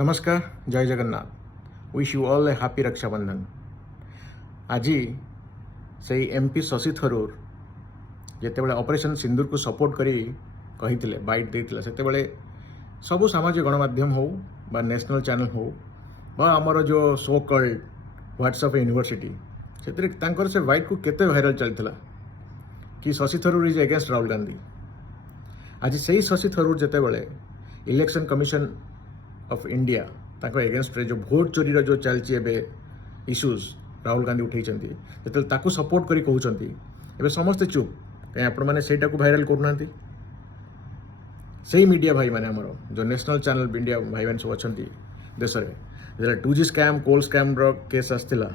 नमस्कार जय Jagannath wish you all a happy Rakshabandhan. आज से एमपी शशि थरूर जितेबाला ऑपरेशन सिंदूर को सपोर्ट करी कही बाइट देते से सबू सामाजिक गणमाध्यम हो बा नेशनल चैनल हो बा आमर जो सो कल्ड व्हाट्सएप यूनिवर्सिटी से बाइट को केते वायरल चलता कि शशि थरूर इज अगेंस्ट राहुल गांधी। आज से ही शशि थरूर जितेबाला इलेक्शन कमिशन ऑफ इंडिया ताको एगेंस्ट रे जो भोट चोरी जो चलती इश्यूज राहुल गांधी उठे जो सपोर्ट करी कहते एवं समस्ते चुप कहीं आपण मैंने से भाइराल करना से मीडिया भाई मैंने आमर जो नेशनल चैनल इंडिया भाई मैंने सब अच्छा देश में 2G स्कैम कोल स्कैम केस आसला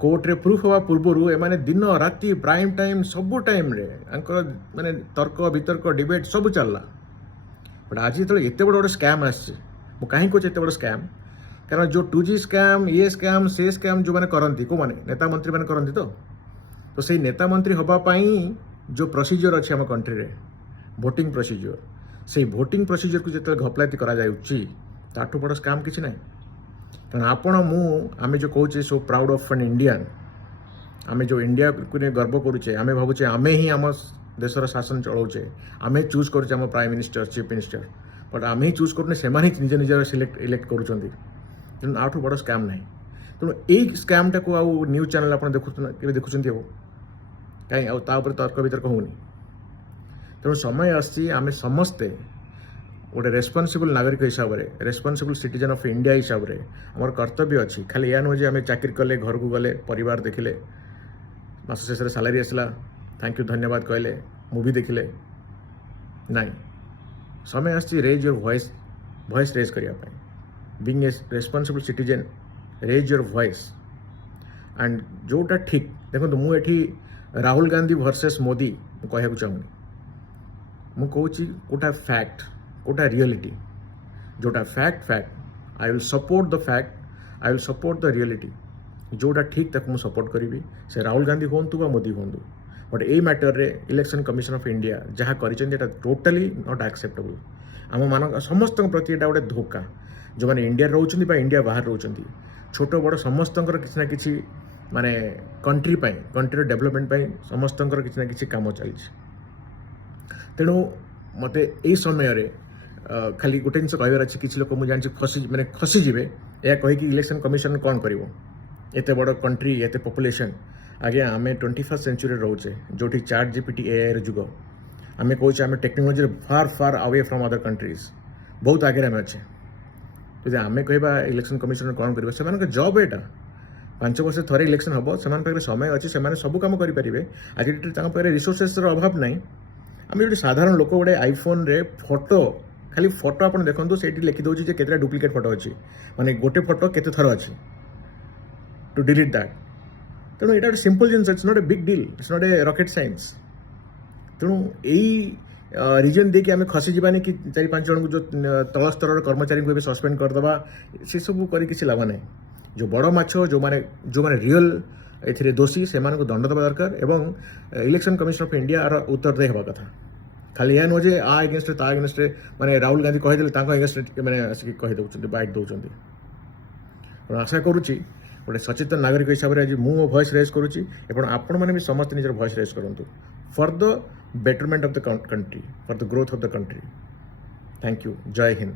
कोर्ट रे प्रूफ हवा पूर्व एमाने दिन राति प्राइम टाइम सबू टाइम रे माने तर्क वितर्क डिबेट सब चलला। बट आज जो एत बड़ स्कैम आसी कहीं कहे एत बड़ स्कैम कारण जो 2G स्कैम ये स्कैम से स्कैम जो मैंने करती को माने नेता मंत्री मैंने करती तो से नेता मंत्री हवापाई जो प्रोसीजर अच्छे आम कंट्री रे भोटिंग प्रोसीजर से भोटिंग प्रोसीजर को जिते घपलाती करा ताठू बड़ स्कैम किसी ना कारण आपण आम जो कहे so proud of an Indian आम जो इंडिया को गर्व करुचे आम भावुचे आम ही आम देशर शासन चलाऊे आम चूज करुचे prime minister chief minister but आम ही चूज करूने से निज निजर सिलेक्ट इलेक्ट करूँ आठू बड़ स्कैम ना तेणु यही स्कैम टाक आउ न्यूज चैनल आप देखुं कहीं आउे तर्क वितर्क होनी तेणु समय आम समस्ते गोटे रेस्पॉन्सिबल नागरिक हिसाब से रेस्पॉन्सिबल सिटीजन ऑफ इंडिया हिसाब से आम कर्तव्य अच्छी खाली या नुहे आम चाकरी कले घर को गले परिवार देखिले मास शेष सैलरी आसला थैंक यू धन्यवाद कहले मूवी देखिले नाई समय आसी रेज योर वॉइस रेज करने being a responsible citizen raise your voice and जोटा ठीक देखो मुझे राहुल गांधी वर्सेस मोदी कहूँ चाहूनी मुझे कोटा फैक्ट कोटा रियलिटी जोटा fact I will support the fact I will support the reality जोटा ठीक ताको मुझे सपोर्ट करी से राहुल गांधी हूँ बा मोदी हूँ बट यही मैटर रे इलेक्शन कमिशन ऑफ इंडिया जहाँ कर टोटाली नॉट एक्सेप्टेबल आम मान समस्त प्रति गोटे धोखा जो मैंने इंडिया रोचंदी बा इंडिया बाहर रोचंदी छोट बड़ समस्त किसी ना कि माने कंट्री कंट्री डेवलपमेंट समस्त किसी ना कि कम चली तेणु मत यही समय खाली गोटे जिन कहबार अच्छे किसी लोग मुझे जानी मैंने खसीजे या कहीकि इलेक्शन कमिशन कौन कर एत बड़ कंट्री एत पॉपुलेशन आगे आम 21st सेंचुरी रोचे जो ChatGPT AI जुग आम कहे आम technology far far away from other countries बहुत आगे आम अच्छे जब आम कह इलेक्शन कमिशन कौन कर जॉब यहाँ 5 वर्ष थे इलेक्शन हम से समय अच्छे से सब कम करेंगे आज पाखे रिसोर्सेस अभाव ना आम जो साधारण लोक गोटे आईफोन रे फोटो खाली फोटो आप देखो से लिखिदे केतटा डुप्लिकेट फोटो अच्छी माने गोटे फोटो केते थर अच्छी टू डिलीट दैट तेणु यहाँ सिंपल जिन it's not a big deal it's not a rocket science तेणु यही रिजन देखिए आम खसी जानी कि 4-5 जन को जो तल स्तर कर्मचारी को सस्पेंड करदे से सब कर किसी लाभ ना जो बड़ माछ जो माने रियल ए दोषी से दंड देवा दरकार एवं इलेक्शन कमिशन ऑफ इंडिया उत्तरदायी हवा कथा खाली यह नुहे आ एगेन्स्ट ता एगेन्स्ट माने राहुल गांधी कहीदे एगेन्स्ट मैंने आसिक कहीदे बाइट दौरान आशा करुच्ची गोटे सचेतन नागरिक हिसाब से आज मो वॉइस रेज करुच्ची आपण मैंने भी समस्त निजर वॉइस रेज करूँ for the betterment of the country for the growth of the country. Thank you जय हिंद।